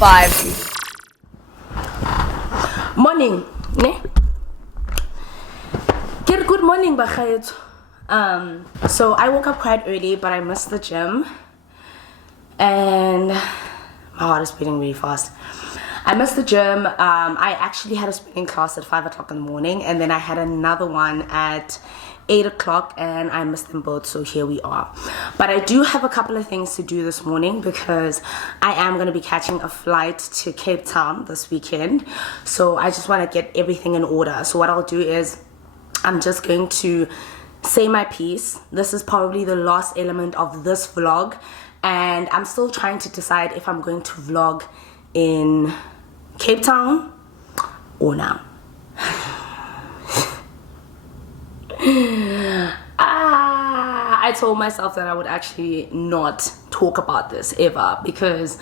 5. Morning, ne? Good morning, Bakhayetu. So I woke up quite early, but I missed the gym, and my heart is beating really fast. I missed the gym. I actually had a spinning class at 5 o'clock in the morning, and then I had another one at 8 o'clock, and I missed them both, so here we are. But I do have a couple of things to do this morning because I am going to be catching a flight to Cape Town this weekend, so I just want to get everything in order. So what I'll do is I'm just going to say my piece. This is probably the last element of this vlog, and I'm still trying to decide if I'm going to vlog in Cape Town or now. I told myself that I would actually not talk about this ever, because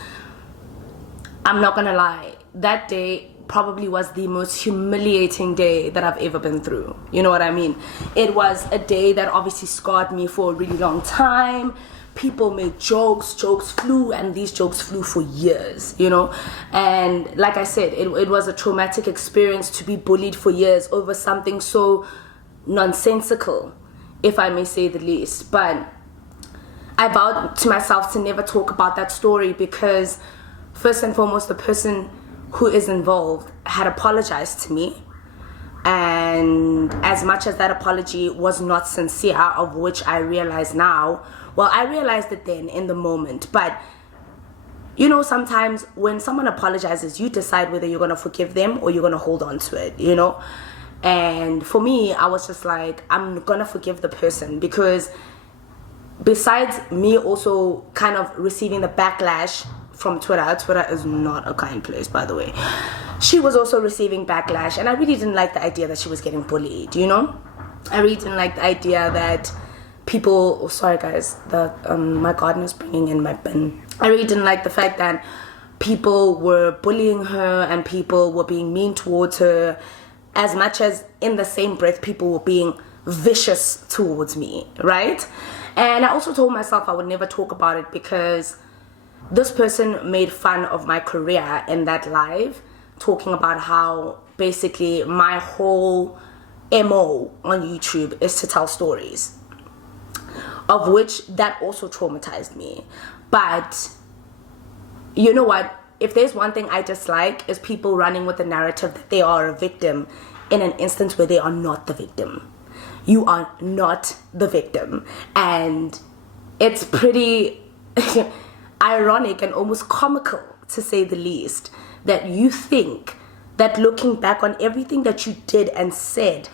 I'm not gonna lie, that day probably was the most humiliating day that I've ever been through. You know what I mean? It was a day that obviously scarred me for a really long time. People made jokes flew, and these jokes flew for years, you know? And like I said, it was a traumatic experience to be bullied for years over something so nonsensical, if I may say the least. But I vowed to myself to never talk about that story, because first and foremost, the person who is involved had apologized to me, and as much as that apology was not sincere, of which I realize now, well, I realized it then in the moment, but you know, sometimes when someone apologizes, you decide whether you're going to forgive them or you're going to hold on to it, you know? And for me, I was just like, I'm going to forgive the person, because besides me also kind of receiving the backlash from Twitter is not a kind place, by the way. She was also receiving backlash, and I really didn't like the idea that she was getting bullied, you know? I really didn't like the idea that people, oh, sorry guys, that my gardener's bringing in my bin. I really didn't like the fact that people were bullying her and people were being mean towards her, as much as in the same breath people were being vicious towards me, right? And I also told myself I would never talk about it, because this person made fun of my career in that live, talking about how basically my whole MO on YouTube is to tell stories, of which that also traumatized me. But you know what? If there's one thing I dislike, is people running with the narrative that they are a victim in an instance where they are not the victim. You are not the victim. And it's pretty ironic and almost comical, to say the least, that you think that looking back on everything that you did and said,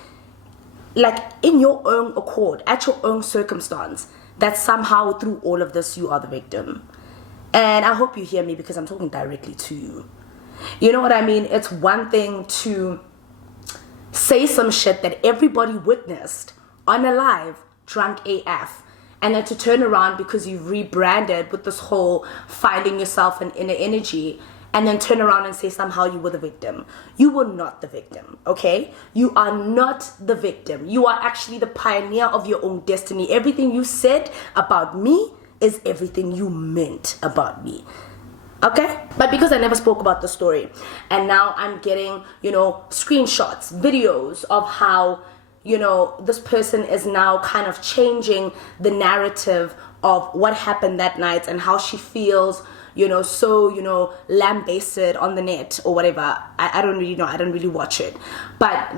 like in your own accord, at your own circumstance, that somehow through all of this you are the victim. And I hope you hear me, because I'm talking directly to you. You know what I mean? It's one thing to say some shit that everybody witnessed on a live, drunk AF, and then to turn around because you've rebranded with this whole finding yourself and inner energy, and then turn around and say somehow you were the victim. You were not the victim, okay? You are not the victim. You are actually the pioneer of your own destiny. Everything you said about me is everything you meant about me, okay? But because I never spoke about the story, and now I'm getting, you know, screenshots, videos of how, you know, this person is now kind of changing the narrative of what happened that night and how she feels, you know, so, you know, lambasted on the net or whatever. I don't really know. I don't really watch it. But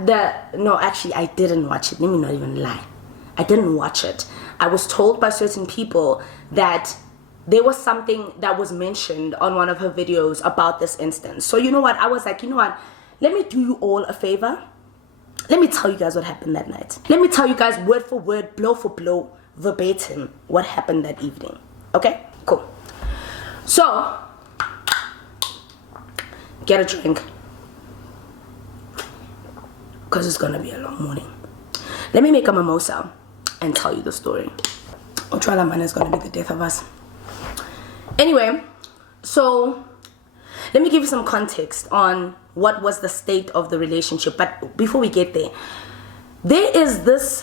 no, actually, I didn't watch it. Let me not even lie. I didn't watch it. I was told by certain people that there was something that was mentioned on one of her videos about this instance. So you know what? I was like, you know what? Let me do you all a favor. Let me tell you guys what happened that night. Let me tell you guys word for word, blow for blow, verbatim, what happened that evening. Okay? Cool. So, get a drink, because it's gonna be a long morning. Let me make a mimosa and tell you the story. Ultraman is gonna be the death of us. Anyway, so let me give you some context on what was the state of the relationship. But before we get there, there is this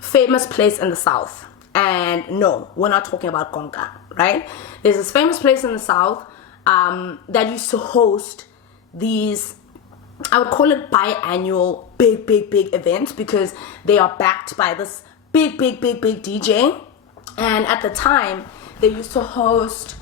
famous place in the South. And no, we're not talking about Konka, right? There's this famous place in the South that used to host these, I would call it biannual big events, because they are backed by this big DJ. And at the time, they used to host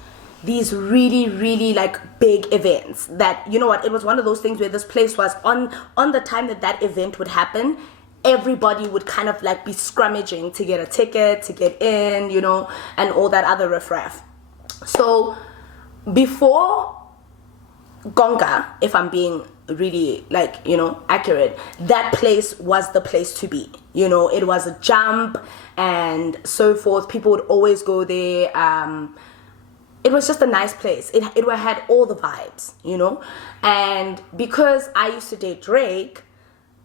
these really like big events that, you know what, it was one of those things where this place was on the time that event would happen, everybody would kind of like be scrummaging to get a ticket, to get in, you know, and all that other riffraff. So before Gonga, if I'm being really like, you know, accurate, that place was the place to be. You know, it was a jump and so forth. People would always go there. It was just a nice place. It had all the vibes, you know. And because I used to date Drake,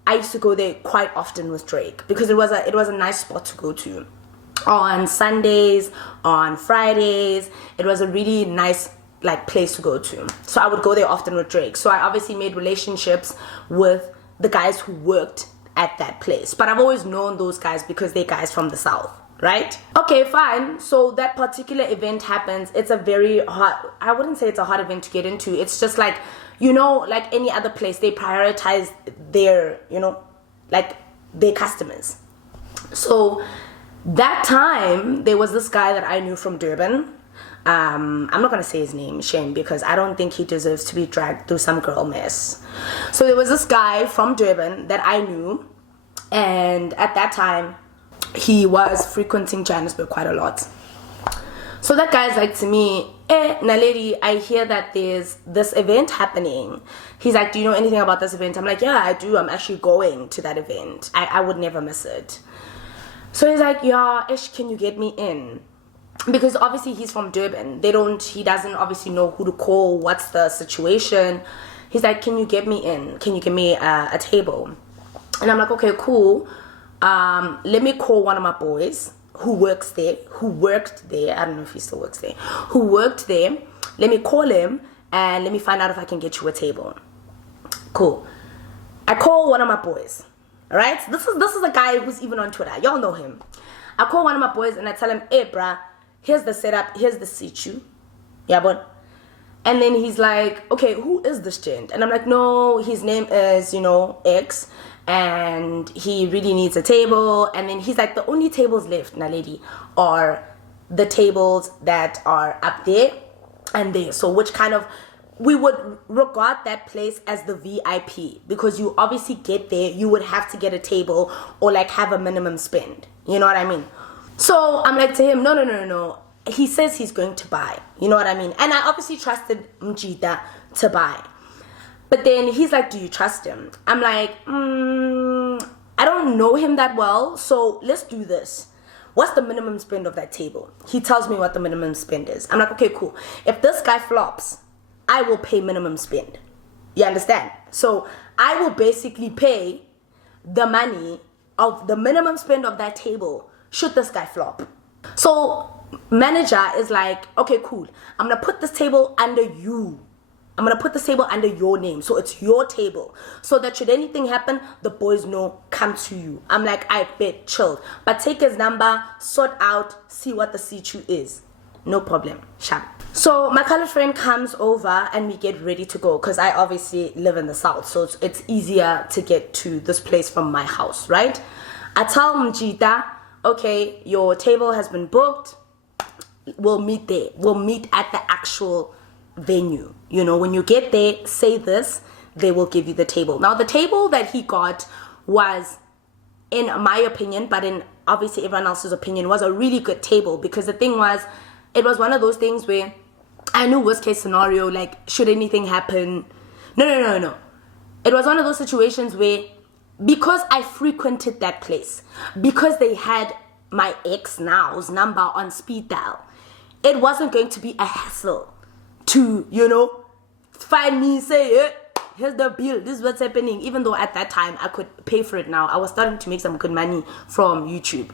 I used to go there quite often with Drake, because it was a nice spot to go to on Sundays, on Fridays. It was a really nice like place to go to. So I would go there often with Drake. So I obviously made relationships with the guys who worked at that place. But I've always known those guys because they're guys from the South, right? Okay, fine. So that particular event happens. It's a very hot, I wouldn't say it's a hot event to get into. It's just like, you know, like any other place, they prioritize their, you know, like their customers. So that time, there was this guy that I knew from Durban. I'm not gonna say his name, shame, because I don't think he deserves to be dragged through some girl mess. So there was this guy from Durban that I knew, and at that time he was frequenting Johannesburg quite a lot. So that guy's like to me, Naledi, I hear that there's this event happening. He's like, do you know anything about this event? I'm like, yeah, I do. I'm actually going to that event. I would never miss it. So he's like, yeah, Ish, can you get me in? Because obviously he's from Durban. He doesn't obviously know who to call, what's the situation. He's like, can you get me in? Can you give me a table? And I'm like, okay, cool. Let me call one of my boys who worked there. I don't know if he still works there. Who worked there. Let me call him and let me find out if I can get you a table. Cool. I call one of my boys. All right? This is a guy who's even on Twitter. Y'all know him. I call one of my boys and I tell him, hey, bruh, here's the setup, here's the situ. Yeah, but... And then he's like, okay, who is this gent? And I'm like, no, his name is, you know, X. And he really needs a table. And then he's like, the only tables left, Naledi, are the tables that are up there and there. So which kind of... We would regard that place as the VIP. Because you obviously get there, you would have to get a table or like have a minimum spend. You know what I mean? So I'm like to him, no. He says he's going to buy. You know what I mean? And I obviously trusted Mjita to buy. But then he's like, do you trust him? I'm like, I don't know him that well. So let's do this. What's the minimum spend of that table? He tells me what the minimum spend is. I'm like, okay, cool. If this guy flops, I will pay minimum spend. You understand? So I will basically pay the money of the minimum spend of that table should this guy flop. So manager is like, okay, cool. I'm going to put this table under you. I'm going to put this table under your name. So it's your table. So that should anything happen, the boys know, come to you. I'm like, I bet, chill. But take his number, sort out, see what the situ is. No problem. Sharp. So my colored friend comes over and we get ready to go. Because I obviously live in the south. So it's easier to get to this place from my house, right? I tell Mjita, okay, your table has been booked. We'll meet there. We'll meet at the actual venue. You know, when you get there, say this, they will give you the table. Now, the table that he got was, in my opinion, but in obviously everyone else's opinion, was a really good table. Because the thing was, it was one of those things where I knew worst case scenario, like, should anything happen? No. It was one of those situations where, because I frequented that place, because they had my ex now's number on speed dial, it wasn't going to be a hassle to, you know, find me, say, hey, here's the bill, this is what's happening. Even though at that time I could pay for it now. I was starting to make some good money from YouTube.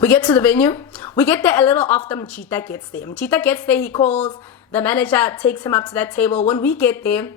We get to the venue. We get there a little after Mjita gets there. Mjita gets there, he calls, the manager takes him up to that table. When we get there,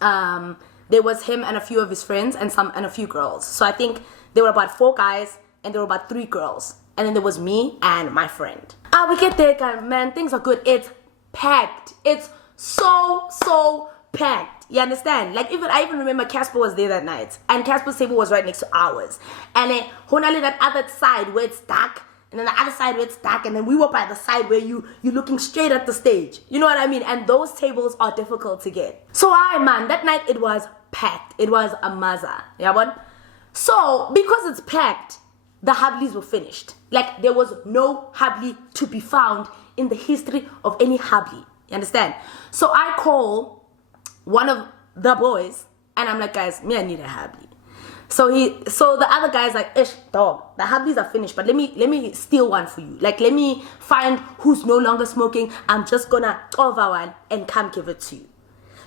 there was him and a few of his friends and a few girls. So I think there were about 4 guys and there were about 3 girls. And then there was me and my friend. We get there, man, things are good. It's packed. It's so packed. You understand? Like I even remember Casper was there that night, and Casper's table was right next to ours. And then honestly, that other side where it's dark, and then the other side where it's dark, and then we were by the side where you're looking straight at the stage. You know what I mean? And those tables are difficult to get. So man, that night it was packed. It was a maza. Yeah, but so because it's packed, the Hablis were finished. Like there was no Habli to be found in the history of any Habli. You understand? So I call one of the boys and I'm like, guys, me, I need a Habli. So the other guy's like, ish, dog, the Hablis are finished, but let me steal one for you. Like, let me find who's no longer smoking. I'm just gonna cover one and come give it to you.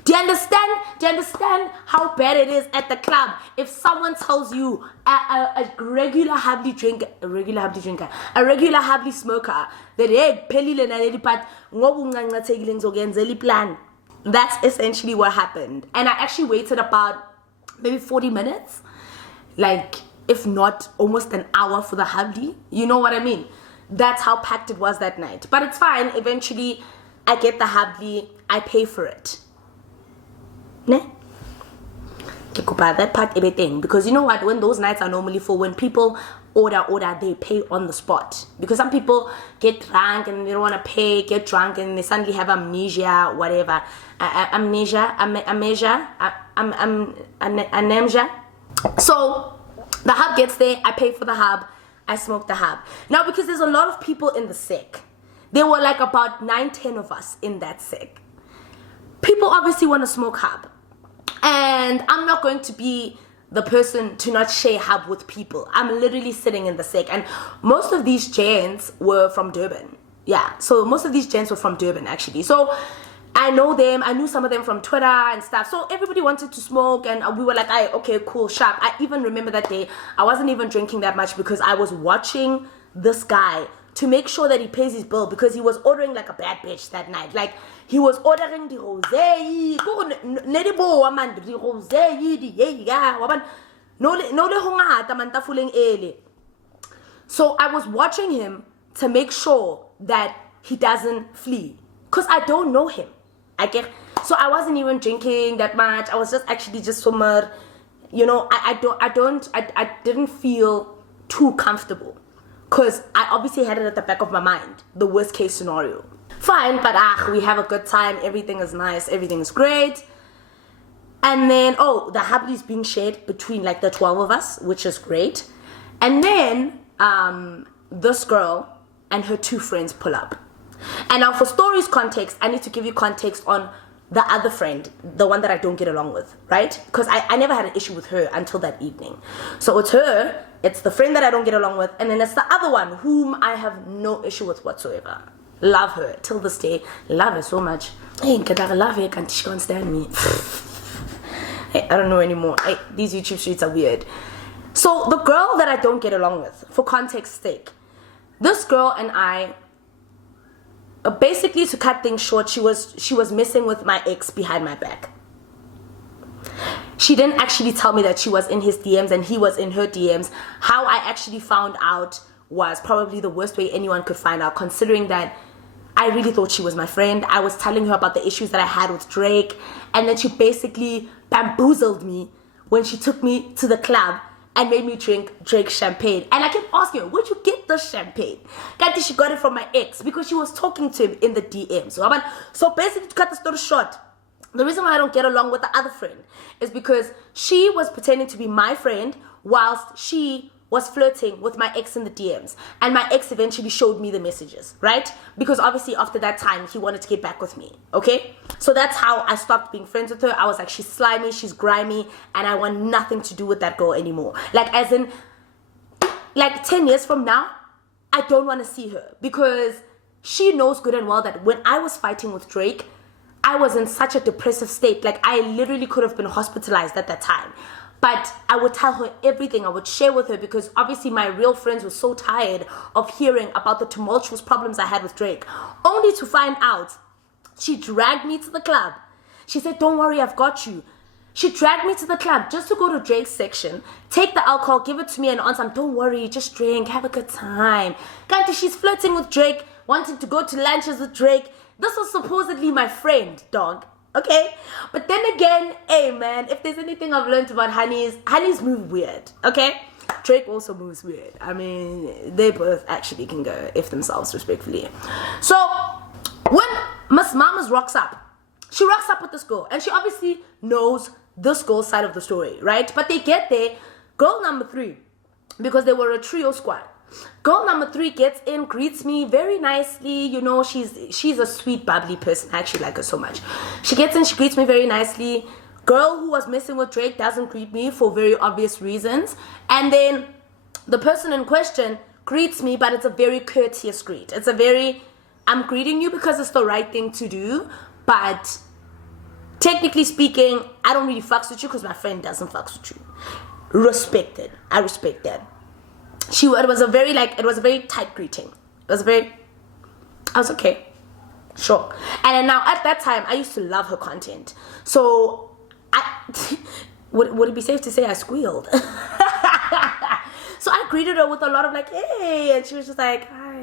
Do you understand? Do you understand how bad it is at the club if someone tells you a regular Habli drinker, a regular Habli smoker, that hey, pelile Naledi but ngobu plan. That's essentially what happened. And I actually waited about maybe 40 minutes, like if not almost an hour for the Habli. You know what I mean? That's how packed it was that night. But it's fine. Eventually, I get the Habli. I pay for it. Ne? That part everything, because you know what, when those nights are normally full, when people order they pay on the spot, because some people get drunk and they don't want to pay, get drunk and they suddenly have amnesia, whatever, amnesia. So the hub gets there, I pay for the hub, I smoke the hub. Now because there's a lot of people in the sec, there were like about 9-10 of us in that sec. People obviously want to smoke hub. And I'm not going to be the person to not share hub with people. I'm literally sitting in the sec. And most of these gents were from Durban. Yeah, so most of these gents were from Durban actually. So I know them. I knew some of them from Twitter and stuff. So everybody wanted to smoke and we were like, okay, cool, sharp. I even remember that day, I wasn't even drinking that much because I was watching this guy to make sure that he pays his bill, because he was ordering like a bad bitch that night. Like, he was ordering the rosé, so I was watching him to make sure that he doesn't flee, because I don't know him. So I wasn't even drinking that much. I was just actually just somewhere, you know, I didn't feel too comfortable, because I obviously had it at the back of my mind, the worst case scenario. Fine, but we have a good time, everything is nice, everything is great. And then, the Habli is being shared between like the 12 of us, which is great. And then this girl and her 2 friends pull up. And now for story's context, I need to give you context on the other friend, the one that I don't get along with, right? Because I never had an issue with her until that evening. So it's her, it's the friend that I don't get along with, and then it's the other one whom I have no issue with whatsoever. Love her till this day. Love her so much. Hey, I love her, can't she can't stand me. Hey, I don't know anymore. These YouTube streets are weird. So the girl that I don't get along with, for context sake, this girl and I, basically to cut things short, she was messing with my ex behind my back. She didn't actually tell me that she was in his DMs and he was in her DMs. How I actually found out was probably the worst way anyone could find out, considering that I really thought she was my friend. I was telling her about the issues that I had with Drake, and then she basically bamboozled me when she took me to the club and made me drink Drake's champagne. And I kept asking her, where'd you get this champagne? She got it from my ex because she was talking to him in the DM. So basically, to cut the story short, the reason why I don't get along with the other friend is because she was pretending to be my friend whilst she was flirting with my ex in the DMs. And my ex eventually showed me the messages, right? Because obviously after that time, he wanted to get back with me, okay? So that's how I stopped being friends with her. I was like, she's slimy, she's grimy, and I want nothing to do with that girl anymore. Like, as in, like 10 years from now, I don't want to see her, because she knows good and well that when I was fighting with Drake, I was in such a depressive state. Like, I literally could have been hospitalized at that time. But I would tell her everything. I would share with her, because obviously my real friends were so tired of hearing about the tumultuous problems I had with Drake. Only to find out, she dragged me to the club. She said, don't worry, I've got you. She dragged me to the club just to go to Drake's section, take the alcohol, give it to me, and answer, don't worry, just drink, have a good time. She's flirting with Drake, wanting to go to lunches with Drake. This was supposedly my friend, dog. Okay? But then again, hey man, if there's anything I've learned about honeys move weird. Okay? Drake also moves weird. I mean, they both actually can go F themselves respectfully. So, when Miss Mamas rocks up, she rocks up with this girl, and she obviously knows this girl's side of the story, right? But they get there, girl number 3, because they were a trio squad. Girl number 3 gets in, greets me very nicely. You know, she's a sweet, bubbly person. I actually like her so much. She gets in, she greets me very nicely. Girl who was messing with Drake doesn't greet me for very obvious reasons. And then the person in question greets me, but it's a very courteous greet. It's a very, I'm greeting you because it's the right thing to do, but technically speaking, I don't really fucks with you because my friend doesn't fucks with you. Respected. I respect that. It was a very tight greeting. I was okay. Sure. And then now at that time, I used to love her content. So would it be safe to say I squealed? So I greeted her with a lot of like, hey, and she was just like, hi.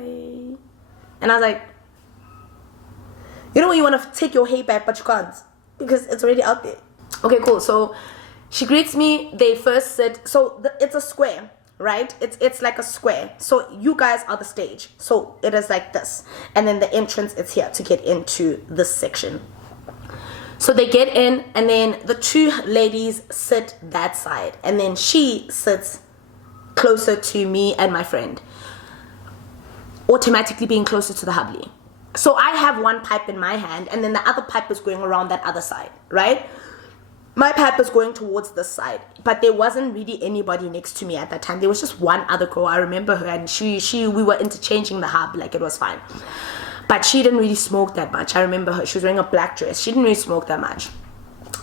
And I was like, you know when you want to take your hate back, but you can't because it's already out there. Okay, cool. So she greets me. They first sit. So it's a square, right? It's like a square. So you guys are the stage. So it is like this, and then the entrance is here to get into this section. So they get in, and then the 2 ladies sit that side, and then she sits closer to me and my friend, automatically being closer to the hubbly. So I have one pipe in my hand, and then the other pipe is going around that other side, right? My pipe is going towards this side, but there wasn't really anybody next to me at that time. There was just one other girl. I remember her, and we were interchanging the hub, like it was fine. But she didn't really smoke that much. I remember her. She was wearing a black dress. She didn't really smoke that much.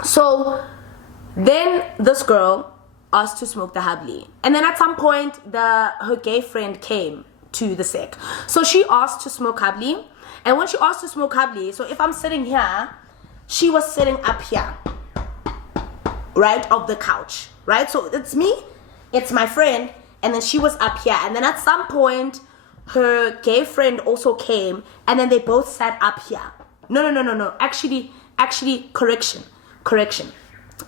So then this girl asked to smoke the hubbly. And then at some point, her gay friend came to the sec. So she asked to smoke hubbly. And when she asked to smoke hubbly, so if I'm sitting here, she was sitting up here, right, of the couch, right? So it's me, it's my friend, and then she was up here. And then at some point, her gay friend also came, and then they both sat up here. No. Actually, correction.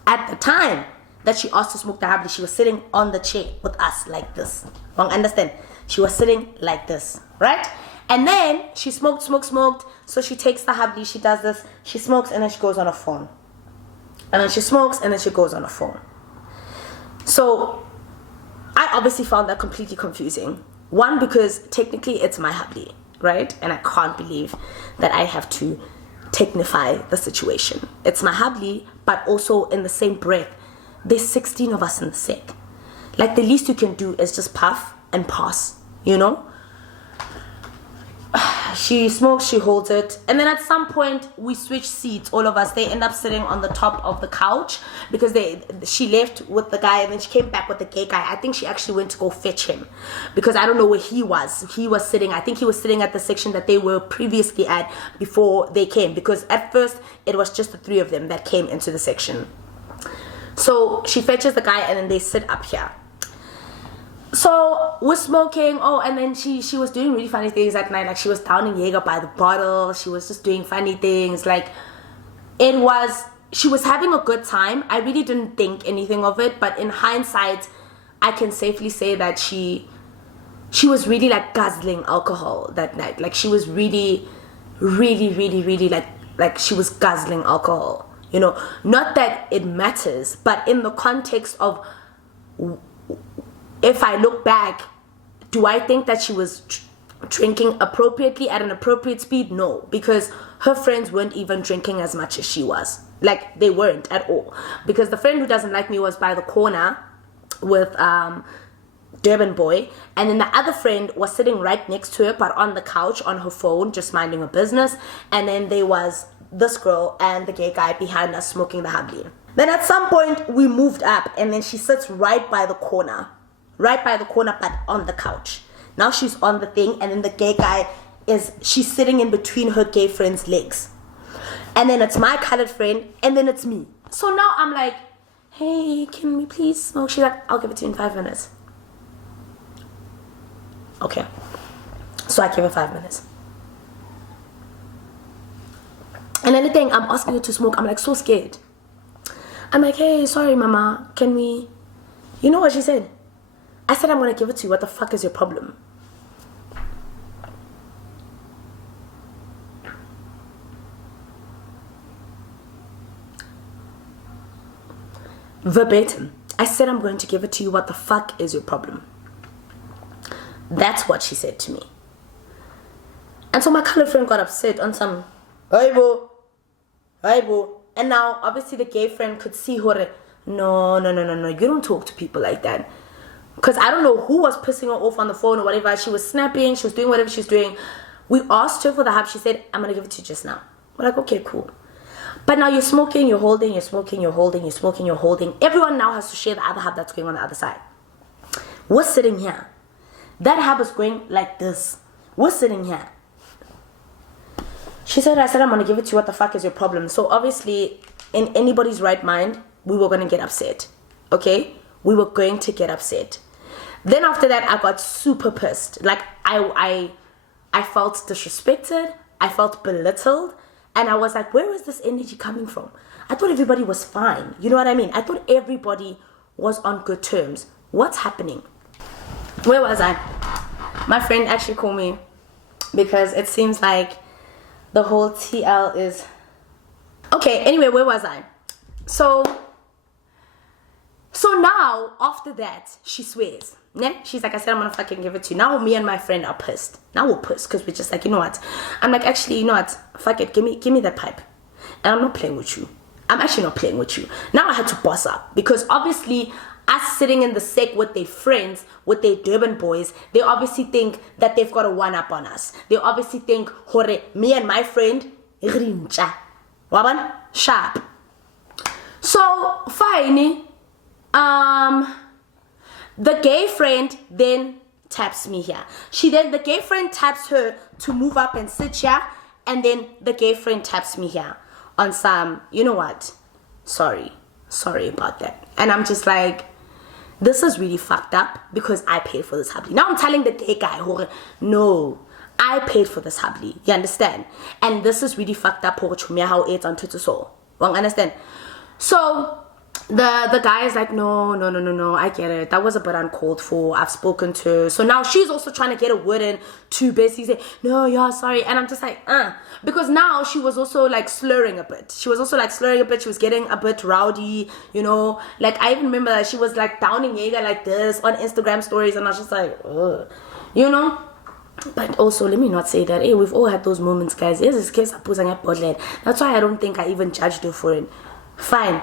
At the time that she asked to smoke the hubbly, she was sitting on the chair with us like this. Wrong, understand? She was sitting like this, right? And then she smoked. So she takes the hubbly, she does this, she smokes, and then she goes on her phone. And then she smokes, and then she goes on her phone. So I obviously found that completely confusing. One, because technically it's my hubbly, right? And I can't believe that I have to technify the situation. It's my hubbly, but also in the same breath, there's 16 of us in the sec. Like, the least you can do is just puff and pass, you know? She smokes, she holds it, and then at some point we switch seats, all of us. They end up sitting on the top of the couch because she left with the guy, and then she came back with the gay guy. I think she actually went to go fetch him because I don't know where he was. I think he was sitting at the section that they were previously at before they came, because at first it was just the 3 of them that came into the section. So she fetches the guy, and then they sit up here. So we're smoking. Oh, and then she was doing really funny things at night. Like, she was downing Jaeger by the bottle. She was just doing funny things. Like, she was having a good time. I really didn't think anything of it, but in hindsight, I can safely say that she was really like guzzling alcohol that night. Like, she was really like she was guzzling alcohol. You know, not that it matters, but in the context of, if I look back, do I think that she was drinking appropriately at an appropriate speed? No, because her friends weren't even drinking as much as she was. Like, they weren't at all. Because the friend who doesn't like me was by the corner with Durban boy, and then the other friend was sitting right next to her, but on the couch on her phone, just minding her business. And then there was this girl and the gay guy behind us smoking the hubbly. Then at some point we moved up, and then she sits right by the corner, but on the couch. Now she's on the thing, and then the gay guy she's sitting in between her gay friend's legs. And then it's my colored friend, and then it's me. So now I'm like, hey, can we please smoke? She's like, I'll give it to you in 5 minutes. Okay. So I give her 5 minutes. And anything, I'm asking her to smoke. I'm like so scared. I'm like, hey, sorry, mama. Can we... You know what she said? I said, I'm going to give it to you. What the fuck is your problem? Verbatim. I said, I'm going to give it to you. What the fuck is your problem? That's what she said to me. And so my colored friend got upset on some, hey boo, hey boo. And now, obviously, the gay friend could see her. No, you don't talk to people like that. Because I don't know who was pissing her off on the phone or whatever. She was snapping, she was doing whatever she was doing. We asked her for the hub. She said, I'm going to give it to you just now. We're like, okay, cool. But now you're smoking, you're holding, you're smoking, you're holding, you're smoking, you're holding. Everyone now has to share the other hub that's going on the other side. We're sitting here. That hub is going like this. We're sitting here. She said, I'm going to give it to you. What the fuck is your problem? So obviously, in anybody's right mind, we were going to get upset. Okay? We were going to get upset. Then after that, I got super pissed. Like, I felt disrespected. I felt belittled. And I was like, where is this energy coming from? I thought everybody was fine. You know what I mean? I thought everybody was on good terms. What's happening? Where was I? My friend actually called me because it seems like the whole TL is... Okay, anyway, where was I? So now, after that, she swears. Ne? She's like, I said, I'm gonna fucking give it to you. Now me and my friend are pissed. Now we're pissed because we're just like, you know what? I'm like, actually, you know what? Fuck it, give me that pipe. And I'm not playing with you. I'm actually not playing with you. Now I had to boss up because obviously us sitting in the sec with their friends, with their Durban boys, they obviously think that they've got a one-up on us. They obviously think, hore, me and my friend, rincha. Waban? Sharp. So, fine. The gay friend then taps me here. The gay friend taps her to move up and sit here. And then the gay friend taps me here on some, you know what? Sorry about that. And I'm just like, this is really fucked up because I paid for this hubby. Now I'm telling the gay guy, no, I paid for this hubby. You understand? And this is really fucked up. How it's on Twitter so. Understand? So the guy is like, no, I get it. That was a bit uncalled for. I've spoken to her. So now she's also trying to get a word in to basically say, no, yeah, sorry. And I'm just like, because now she was also like slurring a bit. She was getting a bit rowdy, you know. Like I even remember that she was like downing Jaeger like this on Instagram stories. And I was just like, ugh, you know. But also, let me not say that. Hey, we've all had those moments, guys. That's why I don't think I even judged her for it. Fine.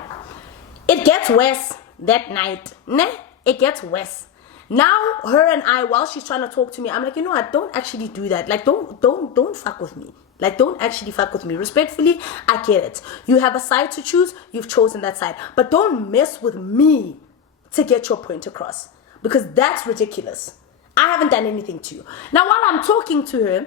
It gets worse that night. Ne? It gets worse. Now, her and I, while she's trying to talk to me, I'm like, you know what? Don't actually do that. Like, don't fuck with me. Like, don't actually fuck with me. Respectfully, I get it. You have a side to choose. You've chosen that side. But don't mess with me to get your point across. Because that's ridiculous. I haven't done anything to you. Now, while I'm talking to her,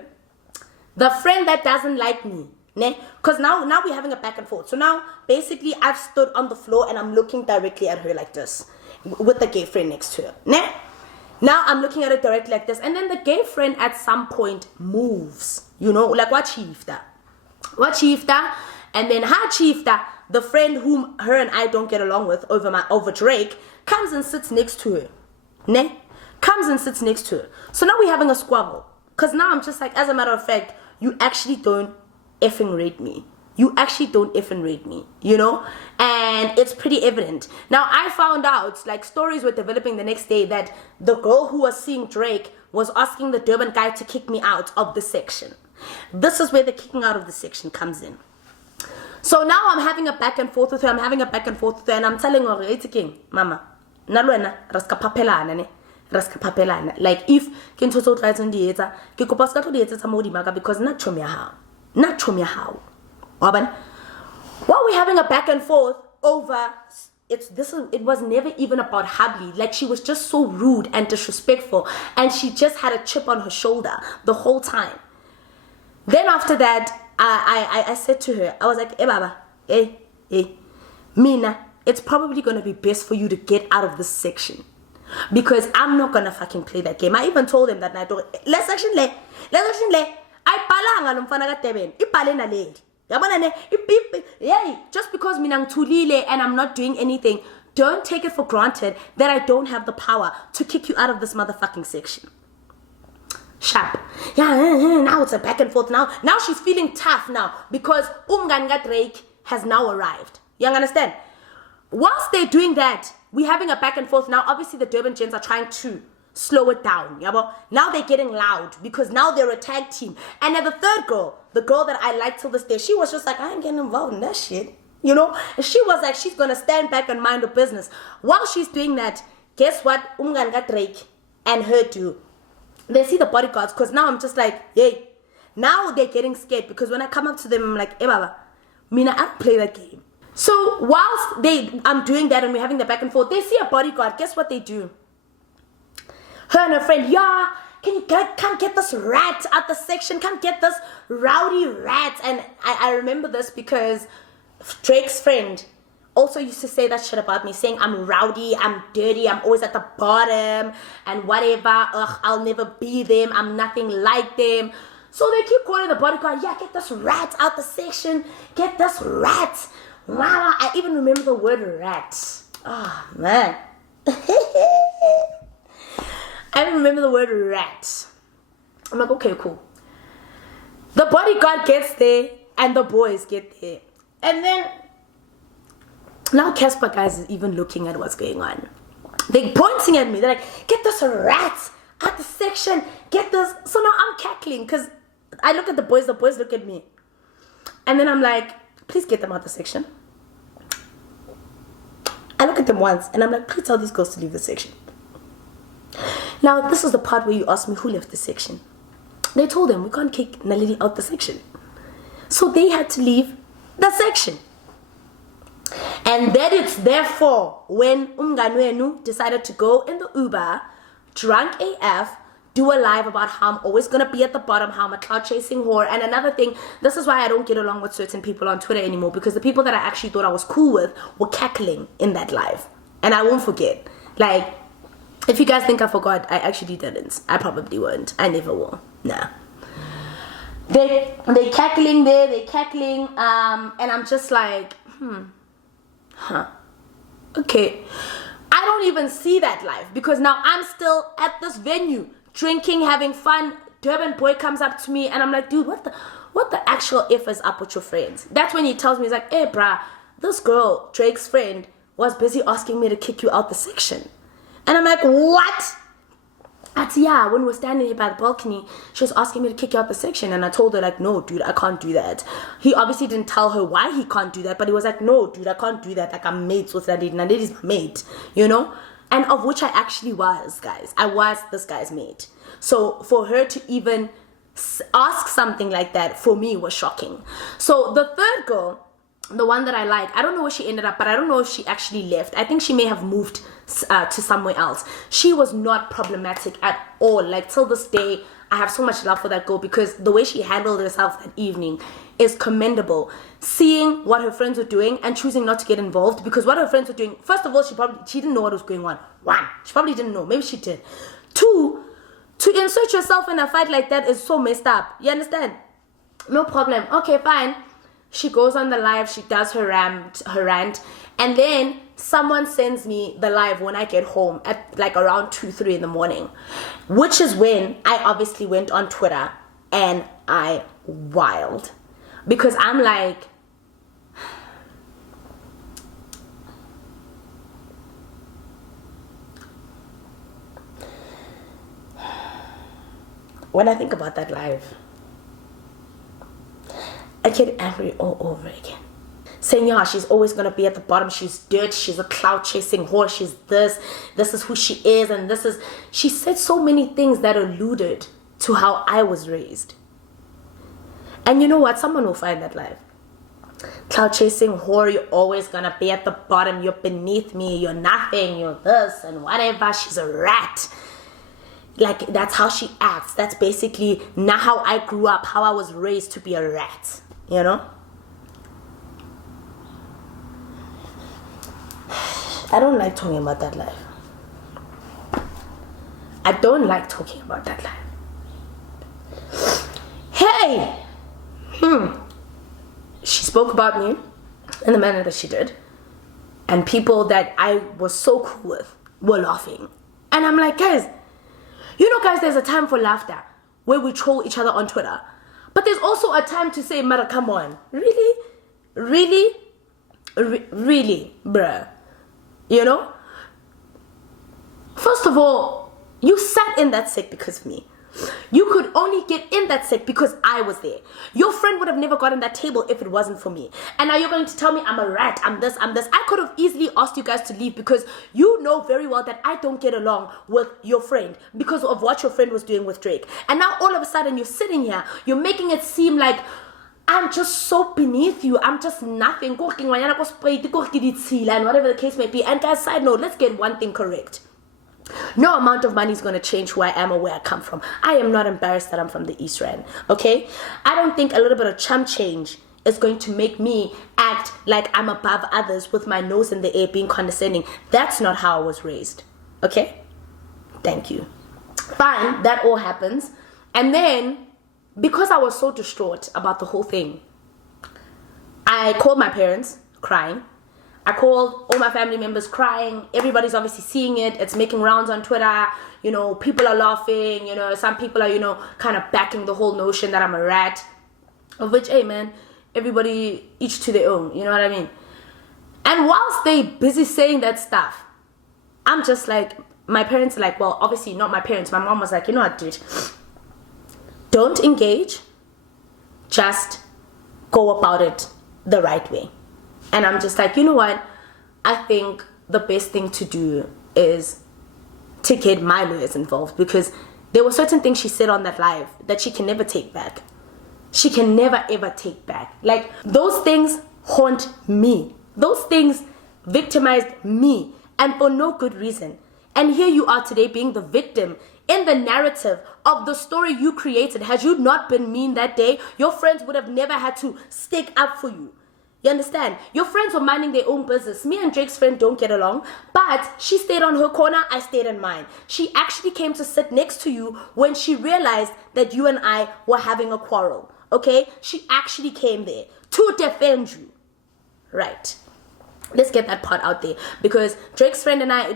the friend that doesn't like me, because now we're having a back and forth. So now, basically, I've stood on the floor and I'm looking directly at her like this, with the gay friend next to her. Now I'm looking at her directly like this, and then the gay friend at some point moves. You know, like what chiefta? And then her chiefta, the friend whom her and I don't get along with over Drake, comes and sits next to her. Comes and sits next to her. So now we're having a squabble. Because now I'm just like, as a matter of fact, you actually don't effing rate me. You know? And it's pretty evident. Now, I found out, like, stories were developing the next day that the girl who was seeing Drake was asking the Durban guy to kick me out of the section. This is where the kicking out of the section comes in. So now I'm having a back and forth with her. And I'm telling her, it's king, mama, nalwena, raska papelana, ne? Like if because not show me how. While we're having a back and forth over it was never even about Habli. Like she was just so rude and disrespectful, and she just had a chip on her shoulder the whole time. Then after that, I said to her, I was like, baba, Mina, it's probably gonna be best for you to get out of this section. Because I'm not gonna fucking play that game. I even told him that night, let's action le. I pala ngalumfana ka Teben. I pale Naledi. Just because minang tulile and I'm not doing anything, don't take it for granted that I don't have the power to kick you out of this motherfucking section. Sharp. Yeah, now it's a back and forth. Now she's feeling tough now because Umganga Drake has now arrived. You understand? Whilst they're doing that, we're having a back and forth. Now, obviously, the Durban gens are trying to slow it down. Now they're getting loud because now they're a tag team. And then the third girl, the girl that I like till this day, she was just like, I ain't getting involved in that shit. And she was like, she's going to stand back and mind her business. While she's doing that, guess what Umganga Drake and her do? They see the bodyguards because now I'm just like, yay. Now they're getting scared because when I come up to them, I'm like, hey, Baba, Mina, I don't play that game. So whilst I'm doing that and we're having the back and forth, they see a bodyguard. Guess what they do? Her and her friend, come get this rat out the section. Come get this rowdy rat. And I remember this because Drake's friend also used to say that shit about me, saying I'm rowdy, I'm dirty, I'm always at the bottom, and whatever. I'll never be them. I'm nothing like them. So they keep calling the bodyguard, get this rat out the section. Get this rat. Wow, I even remember the word rat. Oh, man. I remember the word rat. I'm like, okay, cool. The bodyguard gets there and the boys get there. And then, now Casper guys is even looking at what's going on. They're pointing at me. They're like, get this rat out the section. Get this. So now I'm cackling because I look at the boys look at me. And then I'm like, please get them out the section. I look at them once and I'm like, please tell these girls to leave the section. Now, this is the part where you ask me who left the section. They told them we can't kick Naledi out the section. So they had to leave the section. And then it's therefore when Umganwenu decided to go in the Uber, drunk AF, do a live about how I'm always going to be at the bottom, how I'm a cloud chasing whore. And another thing, this is why I don't get along with certain people on Twitter anymore, because the people that I actually thought I was cool with were cackling in that live. And I won't forget. Like, if you guys think I forgot, I actually didn't. I probably won't. I never will. Nah. They cackling there, they cackling, and I'm just like, okay. I don't even see that live because now I'm still at this venue, drinking, having fun. Durban boy comes up to me and I'm like, dude, what the actual F is up with your friends? That's when he tells me, he's like, hey, bruh, this girl, Drake's friend, was busy asking me to kick you out the section. And I'm like, what? When we were standing here by the balcony, she was asking me to kick you out the section. And I told her, like, no, dude, I can't do that. He obviously didn't tell her why he can't do that, but he was like, no, dude, I can't do that. Like, I'm mates with Naledi. Naledi's my mate, And of which I actually was, guys. I was this guy's mate. So for her to even ask something like that, for me, was shocking. So the third girl, the one that I like, I don't know where she ended up, but I don't know if she actually left. I think she may have moved to somewhere else. She was not problematic at all. Like, till this day, I have so much love for that girl because the way she handled herself that evening is commendable. Seeing what her friends were doing and choosing not to get involved, because what her friends were doing, first of all, she didn't know what was going on. One, she probably didn't know. Maybe she did. Two, to insert yourself in a fight like that is so messed up. You understand? No problem. Okay, fine. She goes on the live, she does her rant, and then someone sends me the live when I get home at like around 2-3 in the morning, which is when I obviously went on Twitter and I wild, because I'm like, when I think about that live, I get angry all over again. Saying, yeah, she's always going to be at the bottom. She's dirt. She's a cloud chasing whore. She's this. This is who she is. And this is... She said so many things that alluded to how I was raised. And you know what? Someone will find that live. Cloud chasing whore. You're always going to be at the bottom. You're beneath me. You're nothing. You're this and whatever. She's a rat. Like, that's how she acts. That's basically not how I grew up. How I was raised to be a rat. You know? I don't like talking about that life. I don't like talking about that life. Hey! spoke about me in the manner that she did. And people that I was so cool with were laughing. And I'm like, guys, guys, there's a time for laughter where we troll each other on Twitter. But there's also a time to say, Mara, come on. Really? Really? Really, bruh? First of all, you sat in that sect because of me. You could only get in that sect because I was there. Your friend would have never gotten that table if it wasn't for me. And now you're going to tell me I'm a rat, I'm this. I could have easily asked you guys to leave because you know very well that I don't get along with your friend because of what your friend was doing with Drake. And now all of a sudden you're sitting here, you're making it seem like I'm just so beneath you. I'm just nothing. And whatever the case may be. And guys, side note, let's get one thing correct. No amount of money is going to change who I am or where I come from. I am not embarrassed that I'm from the East Rand, okay? I don't think a little bit of chump change is going to make me act like I'm above others with my nose in the air being condescending. That's not how I was raised, okay? Thank you. Fine, that all happens. And then, because I was so distraught about the whole thing, I called my parents crying. I called all my family members crying. Everybody's obviously seeing it. It's making rounds on Twitter. People are laughing. Some people are, kind of backing the whole notion that I'm a rat. Of which, hey, man, everybody each to their own. You know what I mean? And whilst they busy saying that stuff, I'm just like, my parents are like, well, obviously not my parents. My mom was like, what, dude? Don't engage. Just go about it the right way. And I'm just like, what? I think the best thing to do is to get my lawyers involved because there were certain things she said on that live that she can never take back. She can never ever take back. Like, those things haunt me. Those things victimized me, and for no good reason. And here you are today being the victim in the narrative of the story you created. Had you not been mean that day, your friends would have never had to stick up for you. You understand? Your friends were minding their own business. Me and Drake's friend don't get along, but she stayed on her corner, I stayed in mine. She actually came to sit next to you when she realized that you and I were having a quarrel, okay? She actually came there to defend you, right? Let's get that part out there because Drake's friend and I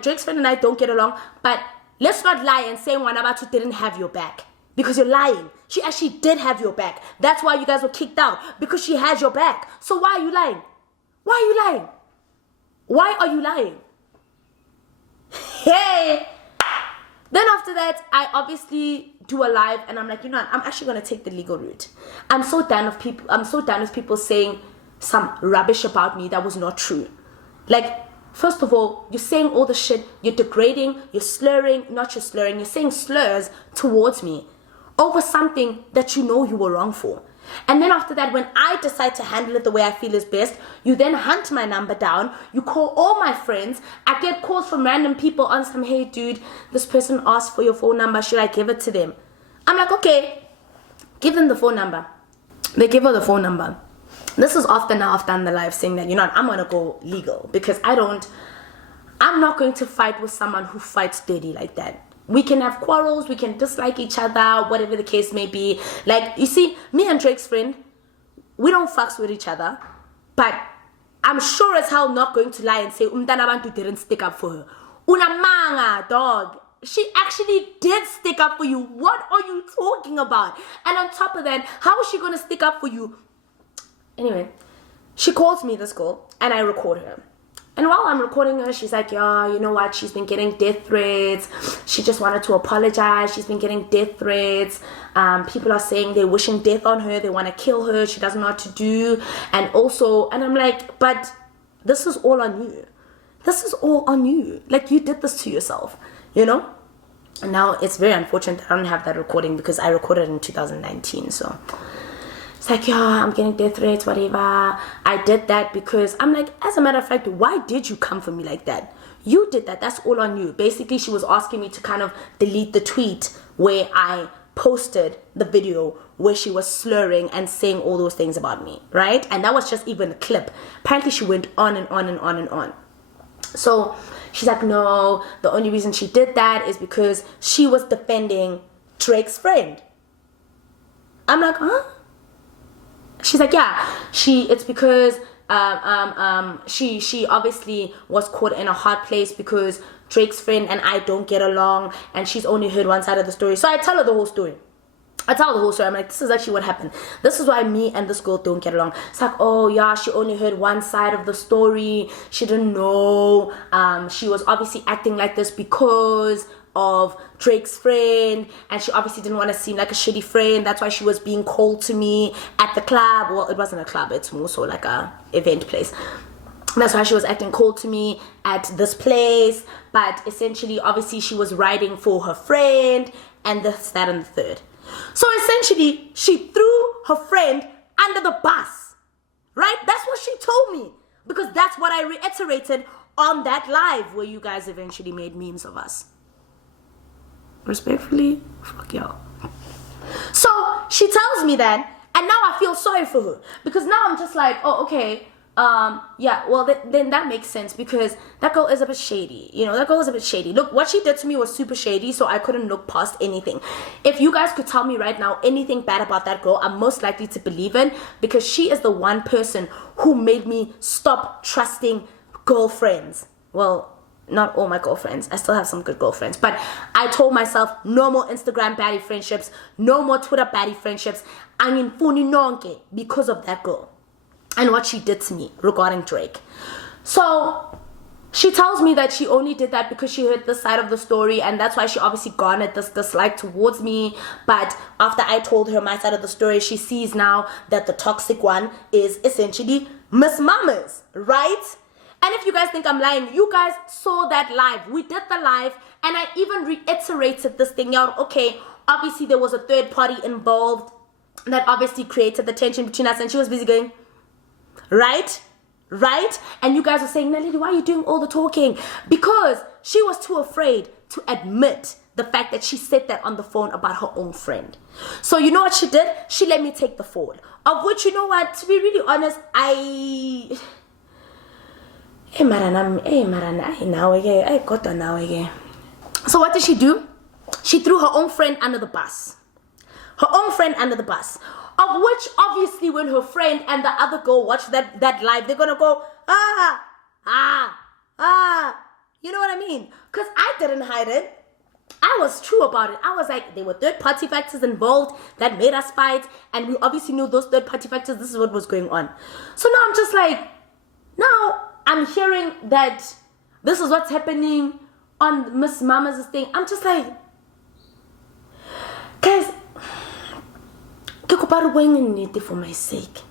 don't get along, but let's not lie and say Wanabatu didn't have your back. Because you're lying. She actually did have your back. That's why you guys were kicked out. Because she has your back. So why are you lying? Why are you lying? Why are you lying? Hey! Then after that, I obviously do a live and I'm like, I'm actually going to take the legal route. I'm so done with people saying some rubbish about me that was not true. Like, first of all, you're saying all the shit. You're degrading. You're slurring. Not just slurring. You're saying slurs towards me over something that you were wrong for. And then after that, when I decide to handle it the way I feel is best, you then hunt my number down, you call all my friends, I get calls from random people on some, hey dude, this person asked for your phone number, should I give it to them? I'm like, okay, give them the phone number. They give her the phone number. This is after now I've done the live saying that, I'm gonna go legal because I'm not going to fight with someone who fights dirty like that. We can have quarrels, we can dislike each other, whatever the case may be. Like, you see, me and Drake's friend, we don't fucks with each other, but I'm sure as hell not going to lie and say, Umtanabantu didn't stick up for her. Unamanga, dog. She actually did stick up for you. What are you talking about? And on top of that, how is she going to stick up for you? Anyway, she calls me, this girl, and I record her. And while I'm recording her, she's like, yeah, you know what? She's been getting death threats. She just wanted to apologize. She's been getting death threats. People are saying they're wishing death on her. They want to kill her. She doesn't know what to do. And I'm like, but this is all on you. This is all on you. Like, you did this to yourself, And now it's very unfortunate that I don't have that recording because I recorded in 2019, so... It's like, yeah, I'm getting death threats, whatever. I did that because I'm like, as a matter of fact, why did you come for me like that? You did that. That's all on you. Basically, she was asking me to kind of delete the tweet where I posted the video where she was slurring and saying all those things about me, right? And that was just even a clip. Apparently, she went on and on and on and on. So she's like, no, the only reason she did that is because she was defending Drake's friend. I'm like, huh? She's like, yeah, it's because she obviously was caught in a hard place because Drake's friend and I don't get along, and she's only heard one side of the story. So I tell her the whole story. I'm like, this is actually what happened. This is why me and this girl don't get along. It's like, oh yeah, she only heard one side of the story. She didn't know. She was obviously acting like this because of Drake's friend, and she obviously didn't want to seem like a shitty friend. That's why she was being cold to me at the club. Well, it wasn't a club, it's more so like a event place. That's why she was acting cold to me at this place. But essentially, obviously, she was riding for her friend, and this, that, and the third. So essentially, she threw her friend under the bus, right? That's what she told me, because that's what I reiterated on that live where you guys eventually made memes of us. Respectfully, fuck y'all. So she tells me that, and now I feel sorry for her, because now I'm just like, oh, okay. Yeah, well, then that makes sense, because that girl is a bit shady. That girl is a bit shady. Look, what she did to me was super shady, so I couldn't look past anything. If you guys could tell me right now anything bad about that girl, I'm most likely to believe in, because she is the one person who made me stop trusting girlfriends. Well, not all my girlfriends. I still have some good girlfriends, but I told myself, no more Instagram baddie friendships, no more Twitter baddie friendships. I'm in funi nonke because of that girl and what she did to me regarding Drake. So she tells me that she only did that because she heard this side of the story, and that's why she obviously garnered this dislike towards me. But after I told her my side of the story, she sees now that the toxic one is essentially Miss Mamas, right? And if you guys think I'm lying, you guys saw that live. We did the live, and I even reiterated this thing out. Okay, obviously there was a third party involved that obviously created the tension between us, and she was busy going, right? And you guys were saying, Naledi, why are you doing all the talking? Because she was too afraid to admit the fact that she said that on the phone about her own friend. So you know what she did? She let me take the fall. Of which, you know what, to be really honest, So what did she do? She threw her own friend under the bus. Of which, obviously, when her friend and the other girl watch that live, they're gonna go, you know what I mean? Because I didn't hide it. I was true about it. I was like, there were third-party factors involved that made us fight, and we obviously knew those third-party factors. This is what was going on. So now I'm just like, now I'm hearing that this is what's happening on Miss Mama's thing. I'm just like, guys, for my sake.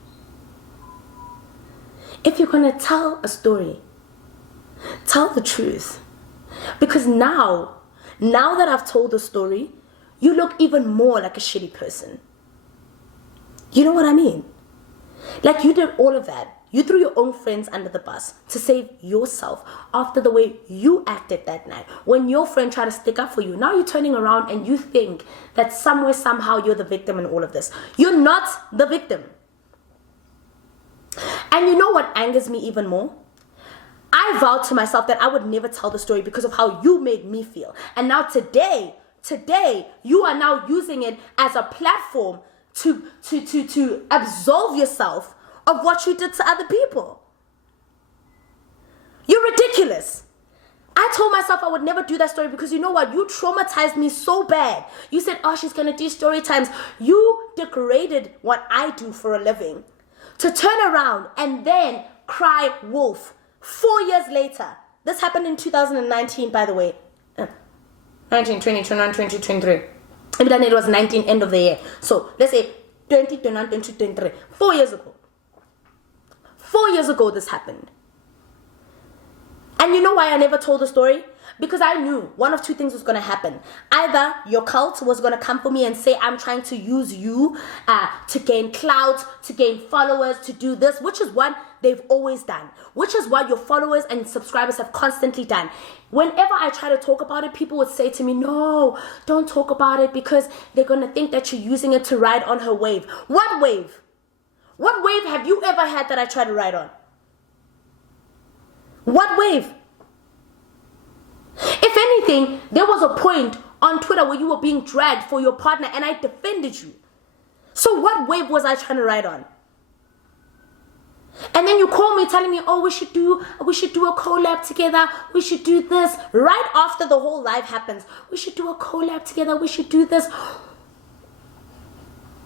If you're gonna tell a story, tell the truth. Because now that I've told the story, you look even more like a shitty person. You know what I mean? Like, you did all of that. You threw your own friends under the bus to save yourself after the way you acted that night. When your friend tried to stick up for you, now you're turning around and you think that somewhere, somehow you're the victim in all of this. You're not the victim. And you know what angers me even more? I vowed to myself that I would never tell the story because of how you made me feel. And now today, you are now using it as a platform to absolve yourself of what you did to other people. You're ridiculous. I told myself I would never do that story because you know what? You traumatized me so bad. You said, oh, she's going to do story times. You degraded what I do for a living to turn around and then cry wolf 4 years later. This happened in 2019, by the way. 19, 20, 21, 22, 23. Maybe then it was 19, end of the year. So let's say 20, 21, 22, 23. 4 years ago. 4 years ago this happened. And you know why I never told the story? Because I knew one of two things was going to happen. Either your cult was going to come for me and say, I'm trying to use you to gain clout, to gain followers, to do this, which is what they've always done. Which is what your followers and subscribers have constantly done. Whenever I try to talk about it, people would say to me, no, don't talk about it because they're going to think that you're using it to ride on her wave. What wave? What wave have you ever had that I tried to ride on? What wave? If anything, there was a point on Twitter where you were being dragged for your partner and I defended you. So what wave was I trying to ride on? And then you call me telling me, oh, we should do a collab together. We should do this. Right after the whole live happens. We should do a collab together. We should do this.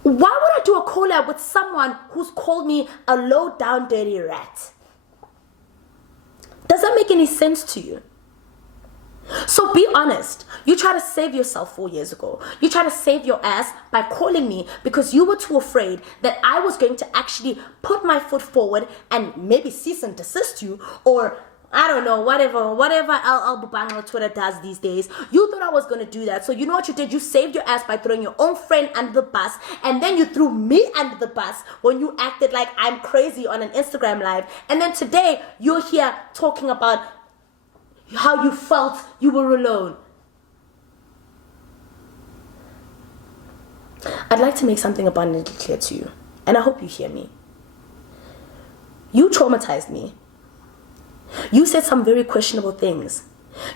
Why would I do a collab with someone who's called me a low down dirty rat? Does that make any sense to you? So be honest. You try to save yourself 4 years ago. You try to save your ass by calling me because you were too afraid that I was going to actually put my foot forward and maybe cease and desist you, or I don't know, whatever LL Bubangla Twitter does these days. You thought I was going to do that. So you know what you did? You saved your ass by throwing your own friend under the bus, and then you threw me under the bus when you acted like I'm crazy on an Instagram live. And then today you're here talking about how you felt you were alone. I'd like to make something abundantly clear to you, and I hope you hear me. You traumatized me. You said some very questionable things.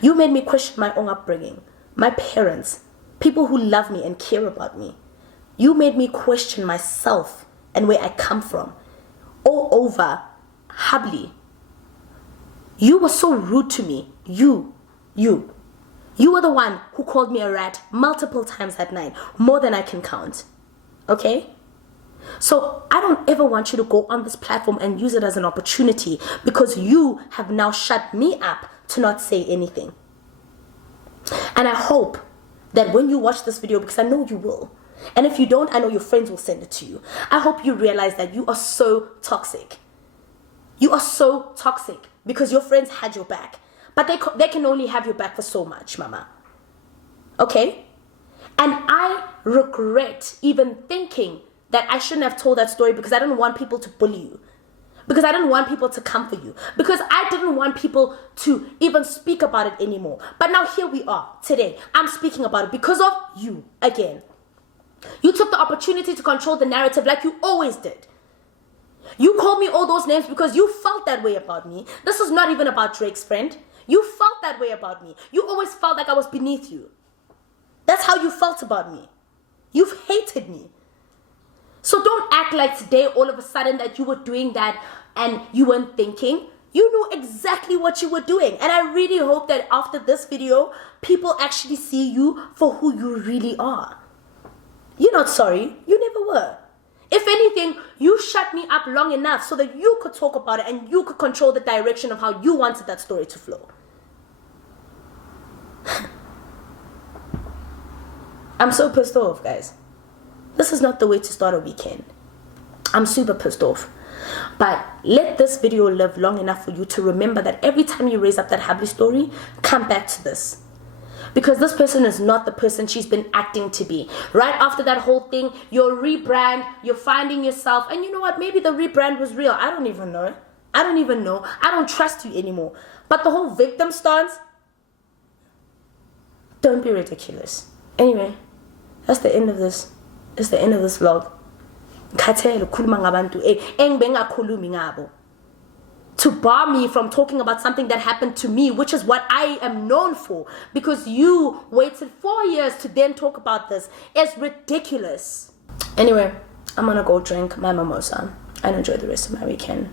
You made me question my own upbringing, my parents, people who love me and care about me. You made me question myself and where I come from. All over Habli. You were so rude to me. You were the one who called me a rat multiple times that night, more than I can count. Okay? So I don't ever want you to go on this platform and use it as an opportunity, because you have now shut me up to not say anything. And I hope that when you watch this video, because I know you will, and if you don't, I know your friends will send it to you, I hope you realize that you are so toxic. You are so toxic because your friends had your back. But they can only have your back for so much, mama. Okay? And I regret even thinking that I shouldn't have told that story, because I didn't want people to bully you. Because I didn't want people to come for you. Because I didn't want people to even speak about it anymore. But now here we are today. I'm speaking about it because of you again. You took the opportunity to control the narrative like you always did. You called me all those names because you felt that way about me. This is not even about Drake's friend. You felt that way about me. You always felt like I was beneath you. That's how you felt about me. You've hated me. So don't act like today all of a sudden that you were doing that and you weren't thinking. You knew exactly what you were doing. And I really hope that after this video, people actually see you for who you really are. You're not sorry. You never were. If anything, you shut me up long enough so that you could talk about it and you could control the direction of how you wanted that story to flow. I'm so pissed off, guys. This is not the way to start a weekend. I'm super pissed off. But let this video live long enough for you to remember that every time you raise up that Habli story, come back to this. Because this person is not the person she's been acting to be. Right after that whole thing, your rebrand, you're finding yourself. And you know what? Maybe the rebrand was real. I don't even know. I don't trust you anymore. But the whole victim stance, don't be ridiculous. Anyway, that's the end of this. It's the end of this vlog. To bar me from talking about something that happened to me, which is what I am known for, because you waited 4 years to then talk about this, is ridiculous. Anyway, I'm gonna go drink my mimosa and enjoy the rest of my weekend.